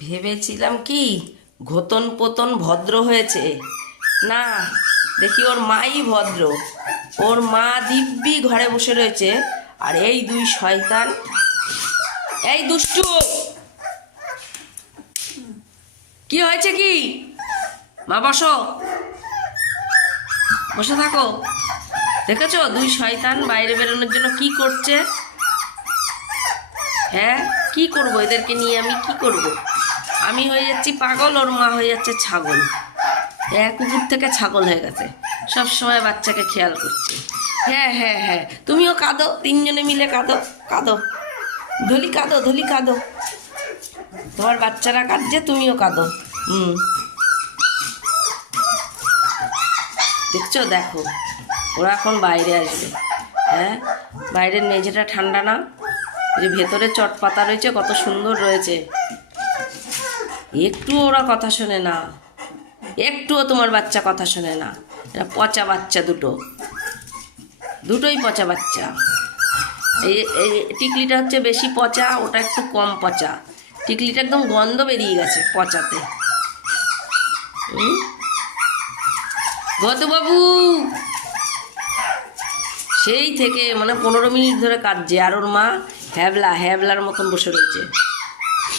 ভেবেছিলাম কি ঘতন পতন ভদ্র হয়েছে, না দেখি ওর মাই ভদ্র। ওর মা দিব্যি ঘরে বসে রয়েছে, আর এই দুই শয়তান। এই দুষ্টু, কি হয়েছে কি? মা বসো, বসে থাকো। দেখেছো দুই শয়তান বাইরে বেরোনোর জন্য কি করছে? হ্যাঁ, কি করব এদেরকে নিয়ে? আমি কি করব? আমি হয়ে যাচ্ছি পাগল, ওর মা হয়ে যাচ্ছে ছাগল। কুকুর থেকে ছাগল হয়ে গেছে, সব সময় বাচ্চাকে খেয়াল করছে। হ্যাঁ হ্যাঁ হ্যাঁ, তুমিও কাঁদো, তিনজনে মিলে কাঁদো কাঁদো, ধলি কাঁদো, ধলি কাঁদো। তোমার বাচ্চারা কাঁদছে, তুমিও কাঁদো। দেখছো, দেখো ওরা এখন বাইরে আসবে। হ্যাঁ, বাইরের মেঝেটা ঠান্ডা না, যে ভেতরে চট পাতা রয়েছে, কত সুন্দর রয়েছে। একটু ওরা কথা শোনে না, একটুও তোমার বাচ্চা কথা শোনে না। এরা পচা বাচ্চা, দুটোই পচা বাচ্চা। এই এই টিকলিটা হচ্ছে বেশি পচা, ওটা একটু কম পচা। টিকলিটা একদম গন্ধ বেরিয়ে গেছে পচাতে। গতবাবু সেই থেকে মানে 15 মিনিট ধরে কাঁদছে, আর ওর মা হ্যাবলার মতন বসে রয়েছে।